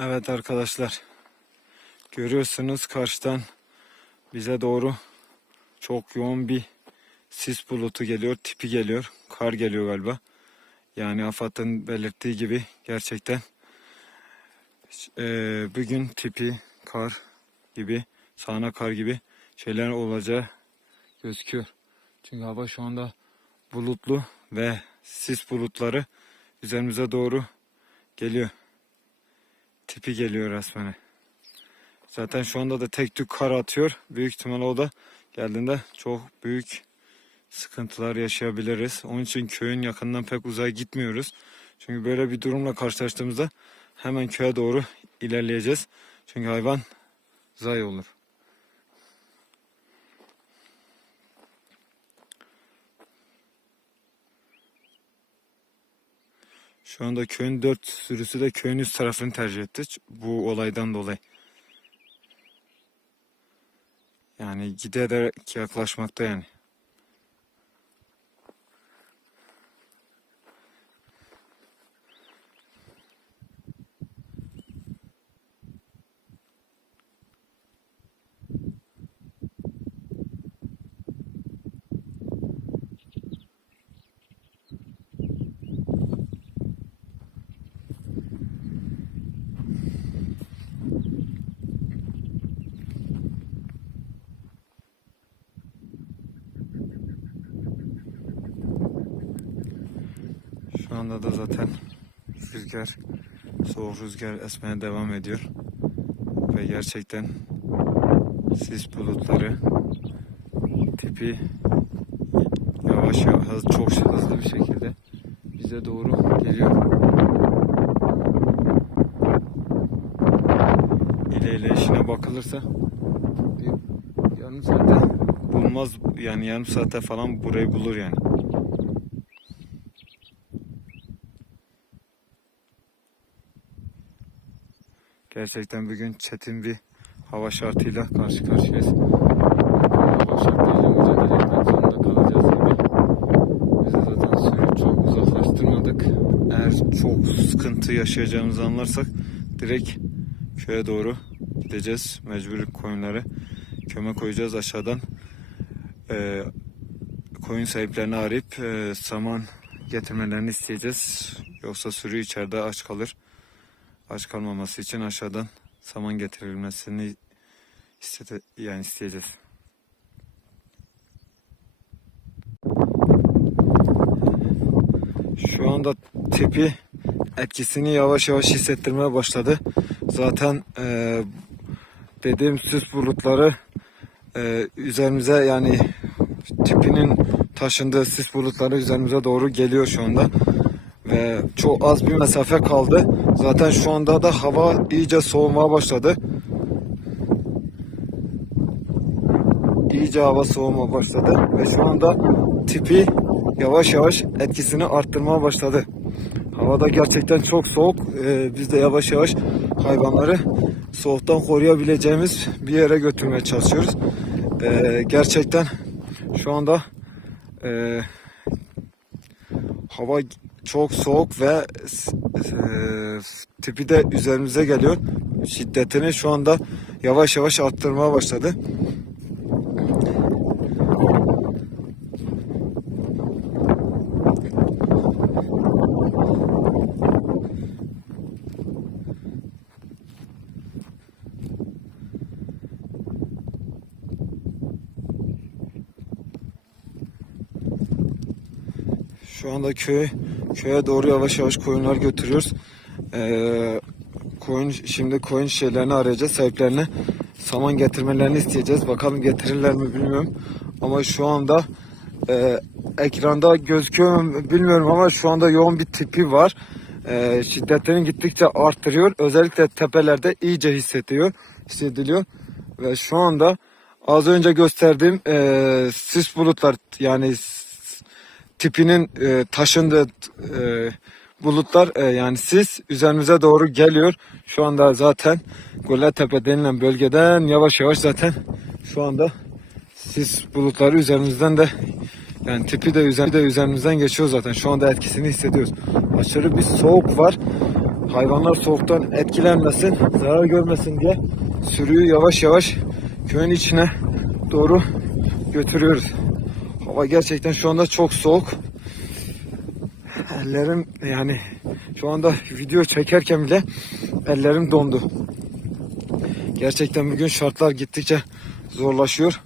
Evet arkadaşlar. Görüyorsunuz karşıdan bize doğru çok yoğun bir sis bulutu geliyor. Tipi geliyor. Kar geliyor galiba. Yani AFAD'ın belirttiği gibi gerçekten eee bugün tipi kar gibi sağana kar gibi şeyler olacağı gözüküyor. Çünkü hava şu anda bulutlu ve sis bulutları üzerimize doğru geliyor. Tipi geliyor resmen. Zaten şu anda da tek tük kar atıyor. Büyük ihtimalle o da geldiğinde çok büyük sıkıntılar yaşayabiliriz. Onun için köyün yakından pek uzağa gitmiyoruz. Çünkü böyle bir durumla karşılaştığımızda hemen köye doğru ilerleyeceğiz. Çünkü hayvan zayi olur. Şu anda köyün dört sürüsü de köyün üst tarafını tercih etti. Bu olaydan dolayı. Yani giderek yaklaşmakta yani. Şu anda da zaten rüzgar, soğuk rüzgar esmeye devam ediyor. Ve gerçekten sis bulutları tipi yavaş yavaş, çok hızlı bir şekilde bize doğru geliyor. İlerleyişine bakılırsa yarım saatte bulmaz yani yarım saate falan burayı bulur yani. Gerçekten bugün çetin bir hava şartıyla karşı karşıyayız. Hava şartıyla mücadele etmek zorunda kalacağız gibi. Biz zaten sürüyü çok uzaklaştırmadık. Eğer çok sıkıntı yaşayacağımızı anlarsak direkt köye doğru gideceğiz. Mecbur koyunları köme koyacağız aşağıdan. Ee, koyun sahiplerini arayıp e, saman getirmelerini isteyeceğiz. Yoksa sürü içeride aç kalır aç kalmaması için aşağıdan saman getirilmesini istedi, yani isteyeceğiz. Şu anda tipi etkisini yavaş yavaş hissettirmeye başladı. Zaten e, dediğim süs bulutları e, üzerimize yani tipinin taşındığı sis bulutları üzerimize doğru geliyor şu anda ve çok az bir mesafe kaldı. Zaten şu anda da hava iyice soğumaya başladı. İyice hava soğumaya başladı ve şu anda tipi yavaş yavaş etkisini arttırmaya başladı. Havada gerçekten çok soğuk. Ee, biz de yavaş yavaş hayvanları soğuktan koruyabileceğimiz bir yere götürmeye çalışıyoruz. Ee, gerçekten şu anda e, hava çok soğuk ve e, tipi de üzerimize geliyor. Şiddetini şu anda yavaş yavaş arttırmaya başladı. Şu anda köy köye doğru yavaş yavaş koyunlar götürüyoruz. Ee, koyun şimdi koyun şeylerini arayacağız sahiplerine. Saman getirmelerini isteyeceğiz. Bakalım getirirler mi bilmiyorum. Ama şu anda e, ekranda gözüküyor mu bilmiyorum ama şu anda yoğun bir tipi var. E, şiddetini gittikçe arttırıyor. Özellikle tepelerde iyice hissediyor, hissediliyor. Ve şu anda az önce gösterdiğim e, sis bulutlar yani tipinin e, taşındığı e, bulutlar e, yani sis üzerimize doğru geliyor. Şu anda zaten Göltepe denilen bölgeden yavaş yavaş zaten şu anda sis bulutları üzerimizden de yani tipi de, üzer, de üzerimizden geçiyor zaten. Şu anda etkisini hissediyoruz. Aşırı bir soğuk var. hayvanlar soğuktan etkilenmesin, zarar görmesin diye sürüyü yavaş yavaş köyün içine doğru götürüyoruz. Hava gerçekten şu anda çok soğuk. Ellerim yani şu anda video çekerken bile ellerim dondu. Gerçekten bugün şartlar gittikçe zorlaşıyor.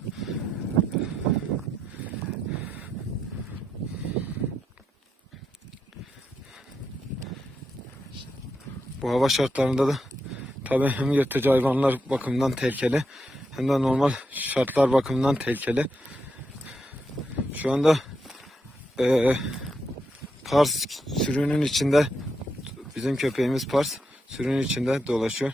Bu hava şartlarında da tabii hem yırtıcı hayvanlar bakımından tehlikeli hem de normal şartlar bakımından tehlikeli. Şu anda eee Pars sürünün içinde bizim köpeğimiz Pars sürünün içinde dolaşıyor.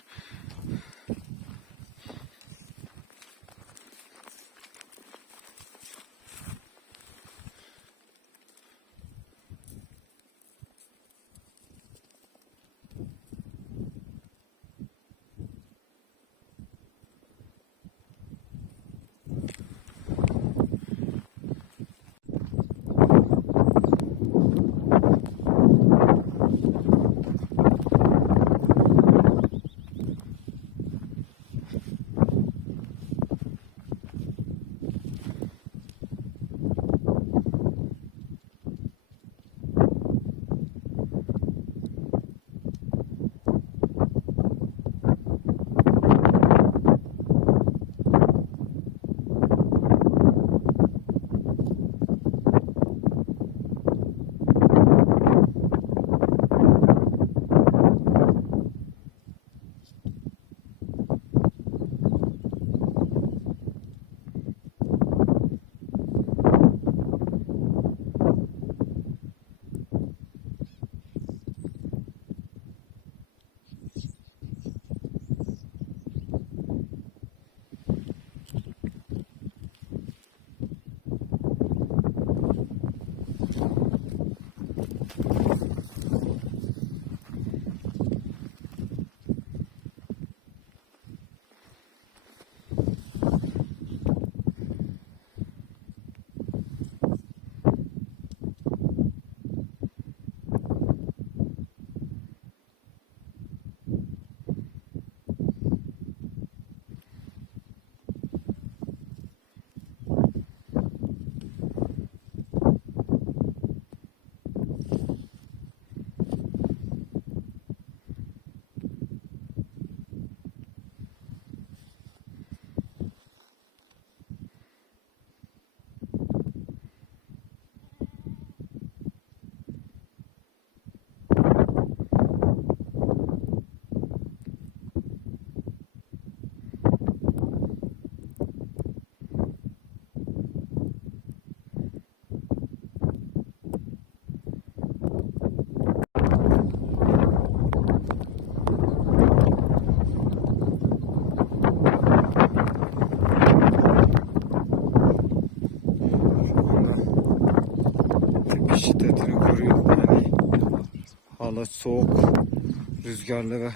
Rüzgarlı ve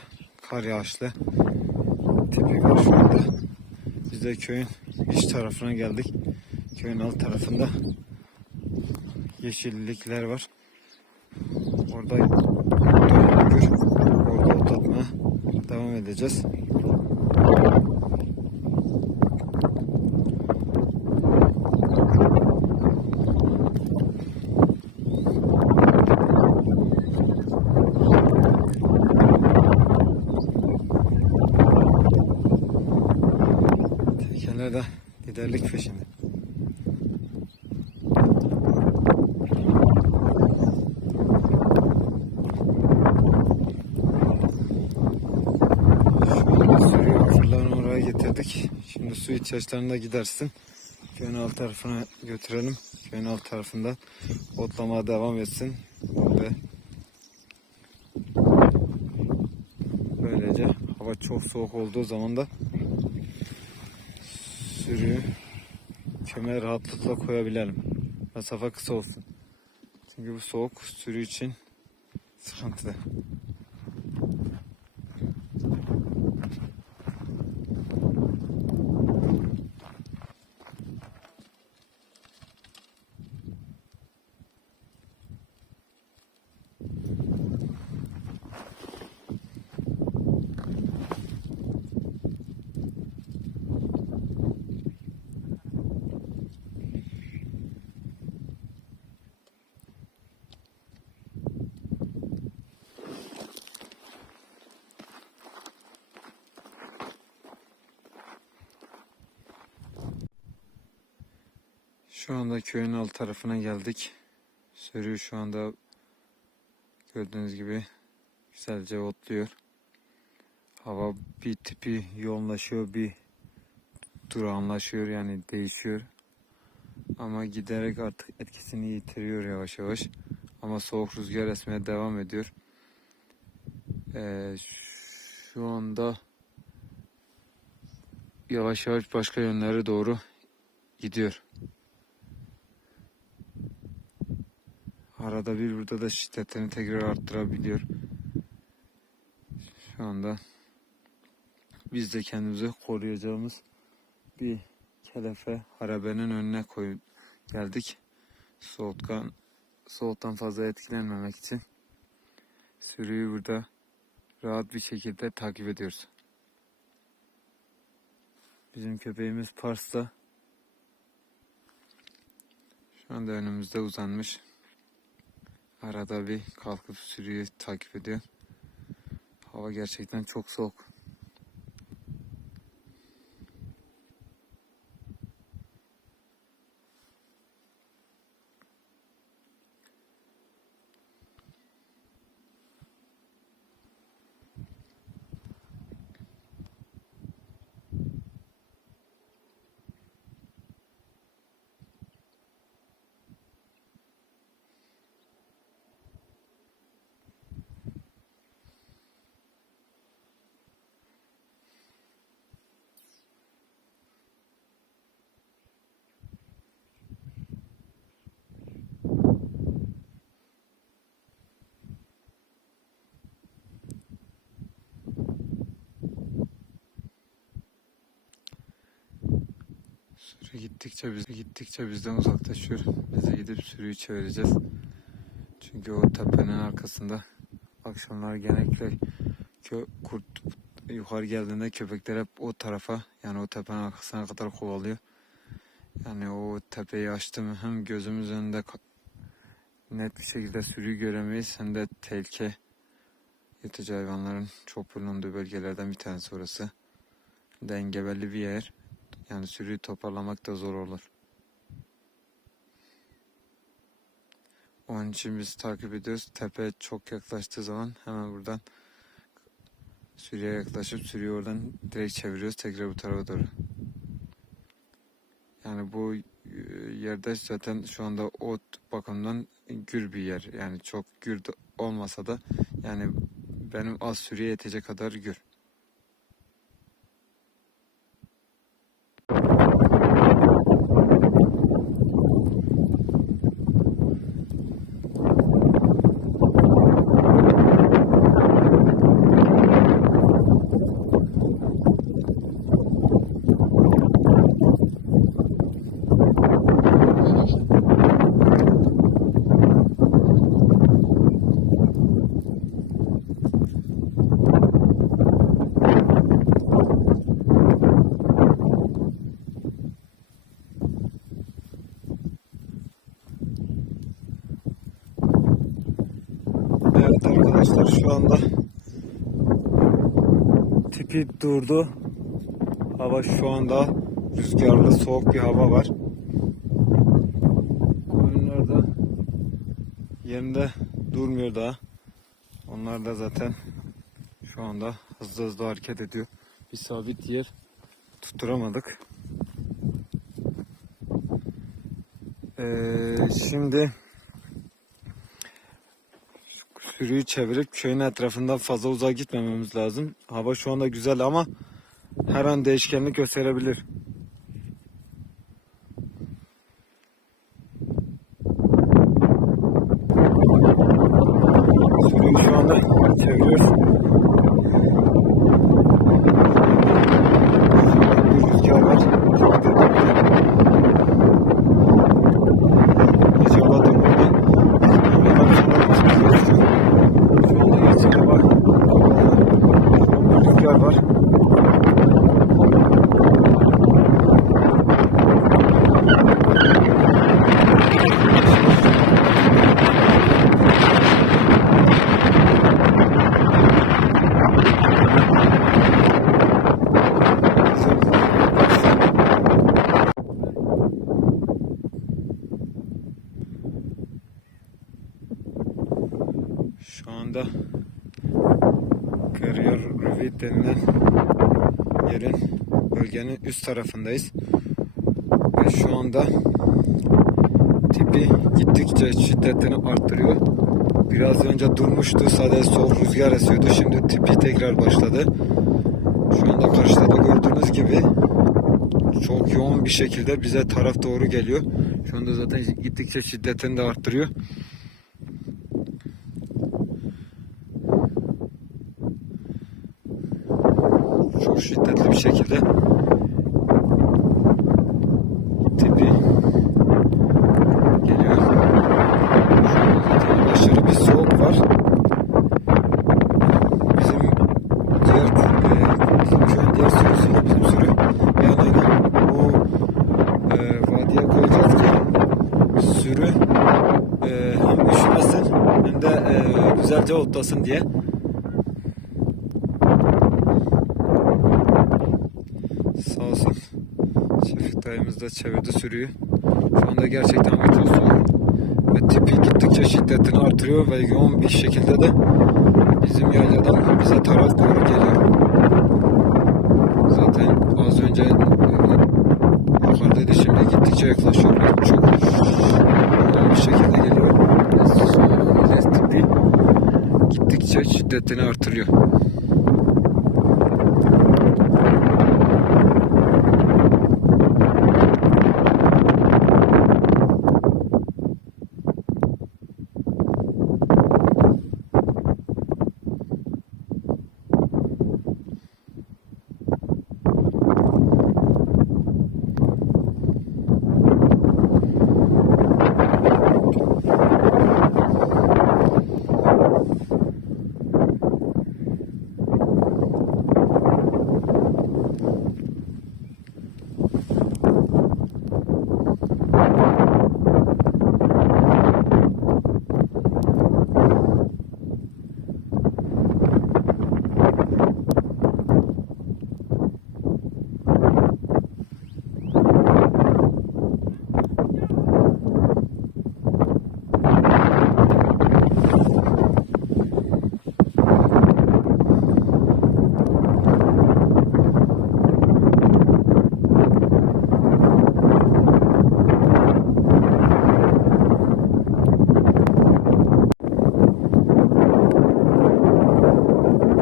kar yağışlı. Tepe var şu anda. Biz de köyün iç tarafına geldik. Köyün alt tarafında yeşillikler var. Orada dönüyor. Orada otlatmaya devam edeceğiz. Tekerler de liderlik peşinde. Getirdik. Şimdi su ihtiyaçlarına gidersin. Köyün alt tarafına götürelim. Köyün alt tarafında otlamaya devam etsin. Ve böylece hava çok soğuk olduğu zaman da sürüyü köme rahatlıkla koyabilelim. Mesafe kısa olsun. Çünkü bu soğuk sürü için sıkıntılı. Şu anda köyün alt tarafına geldik. Sürü şu anda gördüğünüz gibi güzelce otluyor. Hava bir tipi yoğunlaşıyor, bir durağanlaşıyor yani değişiyor. Ama giderek artık etkisini yitiriyor yavaş yavaş. Ama soğuk rüzgar esmeye devam ediyor. Ee, şu anda yavaş yavaş başka yönlere doğru gidiyor. Arada bir burada da şiddetini tekrar arttırabiliyor. Şu anda biz de kendimizi koruyacağımız bir kelefe harabenin önüne koy geldik. Soğuktan soğuktan fazla etkilenmemek için sürüyü burada rahat bir şekilde takip ediyoruz. Bizim köpeğimiz Pars'ta şu anda önümüzde uzanmış. Arada bir kalkıp sürüyü takip ediyor. Hava gerçekten çok soğuk. Sürü gittikçe biz gittikçe bizden uzaklaşıyor. Biz de gidip sürüyü çevireceğiz. Çünkü o tepenin arkasında akşamlar genellikle kö kurt yukarı geldiğinde köpekler hep o tarafa yani o tepenin arkasına kadar kovalıyor. Yani o tepeyi açtı mı hem gözümüz önünde net bir şekilde sürüyü göremeyiz hem de tehlike yırtıcı hayvanların çok bulunduğu bölgelerden bir tanesi orası. Dengebelli bir yer. Yani sürüyü toparlamak da zor olur. Onun için biz takip ediyoruz. Tepe çok yaklaştığı zaman hemen buradan sürüye yaklaşıp sürüyü oradan direkt çeviriyoruz tekrar bu tarafa doğru. Yani bu e, yerde zaten şu anda ot bakımından gür bir yer. Yani çok gür olmasa da yani benim az sürüye yetecek kadar gür. Evet arkadaşlar şu anda tipi durdu. Hava şu anda rüzgarlı soğuk bir hava var. Koyunlar da yerinde durmuyor daha. Onlar da zaten şu anda hızlı hızlı hareket ediyor. Bir sabit yer tutturamadık. Ee, şimdi sürüyü çevirip köyün etrafından fazla uzağa gitmememiz lazım. Hava şu anda güzel ama her an değişkenlik gösterebilir. Sürüyü şu anda çeviriyoruz. Bir rüzgar var. İnşallah da buradan şu anda gerçekten bak. Şu anda rüzgar var. Tarafındayız. Ve şu anda tipi gittikçe şiddetini arttırıyor. Biraz önce durmuştu. Sadece soğuk rüzgar esiyordu. Şimdi tipi tekrar başladı. Şu anda karşıda da gördüğünüz gibi çok yoğun bir şekilde bize taraf doğru geliyor. Şu anda zaten gittikçe şiddetini de arttırıyor. Çok şiddetli bir şekilde tipi geliyor. Şu anda zaten aşırı bir soğuk var. Bizim diğer e, bizim köyün diğer sürüsüyle bizim sürü yan yana bu e, vadiye koyacağız ki sürü e, hem üşümesin hem de e, otlasın diye. Sağ olsun. Şefik dayımız da çevirdi sürüyü. Şu anda gerçekten soğuk. Ve tipi gittikçe şiddetini artırıyor ve yoğun bir şekilde de bizim yayladan bize taraf doğru geliyor. Zaten az önce e, yukarıdaydı şimdi gittikçe yaklaşıyor. Çok yoğun bir şekilde geliyor. Ve soğuk ile tipi gittikçe şiddetini artırıyor.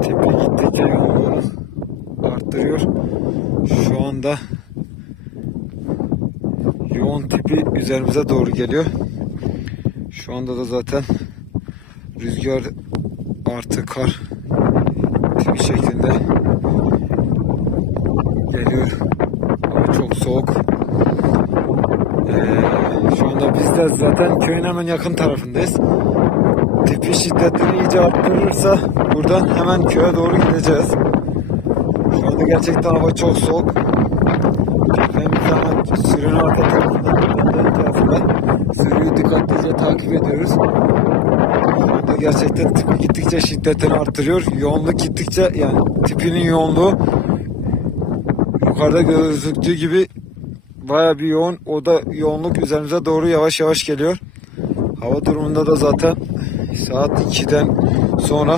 Tipi gittikçe yoğunluğunu arttırıyor. Şu anda yoğun tipi üzerimize doğru geliyor. Şu anda da zaten rüzgar artı kar tipi şeklinde geliyor. Hava çok soğuk. Ee, şu anda biz de zaten köyün hemen yakın tarafındayız tipi şiddetini iyice arttırırsa buradan hemen köye doğru gideceğiz. Şu anda gerçekten hava çok soğuk. Köpeğimiz hemen sürünün arka tarafında, ön tarafında. Sürüyü dikkatlice takip ediyoruz. Şu anda gerçekten tipi gittikçe şiddetini arttırıyor. Yoğunluk gittikçe yani tipinin yoğunluğu yukarıda gözüktüğü gibi baya bir yoğun. O da yoğunluk üzerimize doğru yavaş yavaş geliyor. Hava durumunda da zaten saat 2'den sonra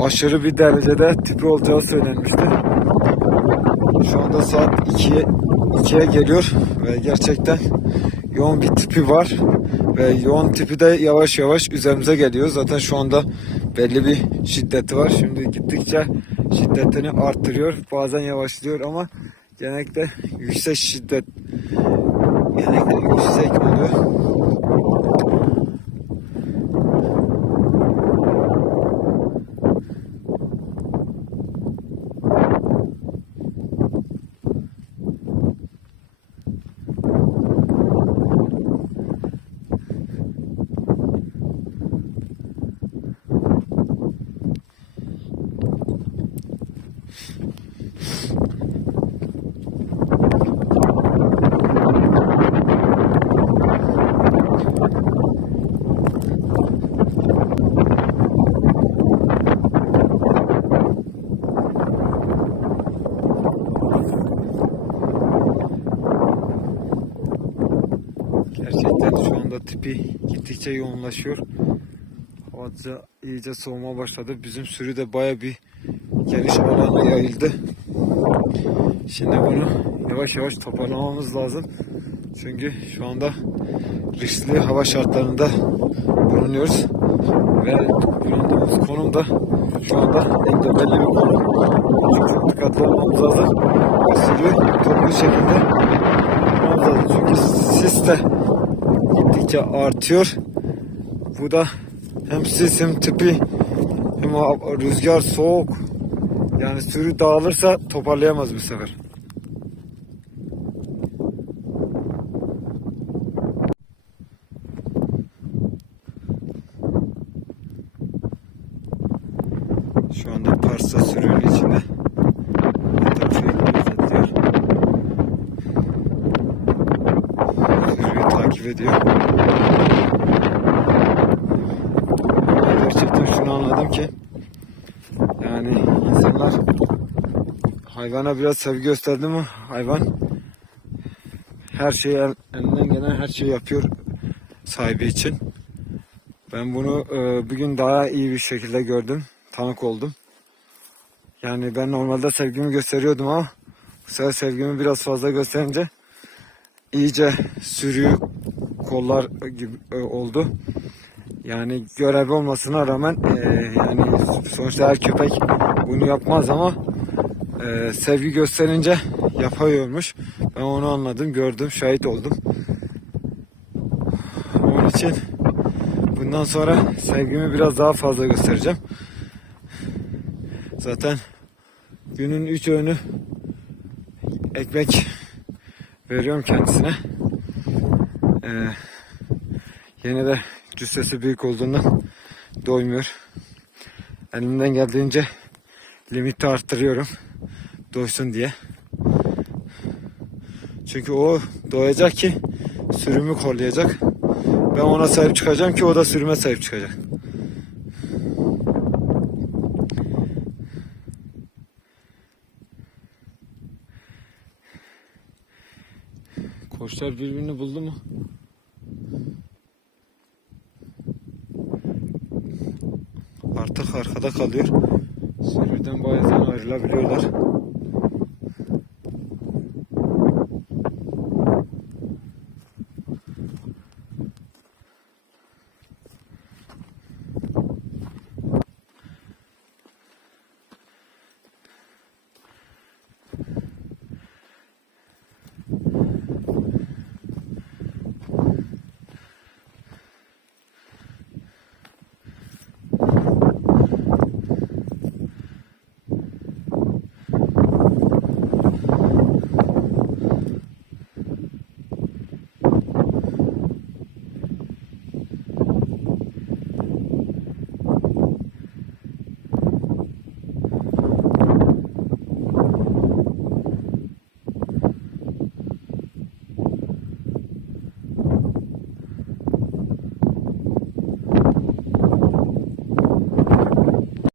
aşırı bir derecede tipi olacağı söylenmişti. Şu anda saat 2'ye 2'ye geliyor ve gerçekten yoğun bir tipi var ve yoğun tipi de yavaş yavaş üzerimize geliyor. Zaten şu anda belli bir şiddeti var. Şimdi gittikçe şiddetini arttırıyor. Bazen yavaşlıyor ama genellikle yüksek şiddet genellikle yüksek oluyor. Gerçekten şu anda tipi gittikçe yoğunlaşıyor. Hava da iyice soğuma başladı. Bizim sürü de baya bir geniş alana yayıldı. Şimdi bunu yavaş yavaş toparlamamız lazım. Çünkü şu anda riskli hava şartlarında bulunuyoruz. Ve bulunduğumuz konum da şu anda engebeli bir konum. Çok dikkatli olmamız lazım. Ve sürüyü toplu şekilde yapmamız lazım. Çünkü sis de gittikçe artıyor. Bu da hem sis hem tipi hem rüzgar soğuk. Yani sürü dağılırsa toparlayamaz bir sefer. Şu anda Parsa sürünün içinde. Hatta şöyle gözetliyor. Sürüyü takip ediyor. Ben gerçekten şunu anladım ki yani insanlar hayvana biraz sevgi gösterdi mi hayvan her şeyi el- elinden gelen her şeyi yapıyor sahibi için. Ben bunu e, bugün daha iyi bir şekilde gördüm, tanık oldum. Yani ben normalde sevgimi gösteriyordum ama bu sefer sevgimi biraz fazla gösterince iyice sürüyü kollar gibi e, oldu. Yani görevi olmasına rağmen e, yani sonuçta her köpek bunu yapmaz ama e, sevgi gösterince yapıyormuş. Ben onu anladım, gördüm, şahit oldum. Onun için bundan sonra sevgimi biraz daha fazla göstereceğim. Zaten günün üç öğünü ekmek veriyorum kendisine. Ee, yine de cüssesi büyük olduğundan doymuyor. Elimden geldiğince limiti arttırıyorum. Doysun diye. Çünkü o doyacak ki sürümü kollayacak. Ben ona sahip çıkacağım ki o da sürüme sahip çıkacak. Koçlar birbirini buldu mu? Artık arkada kalıyor. Sürüden bazen ayrılabiliyorlar.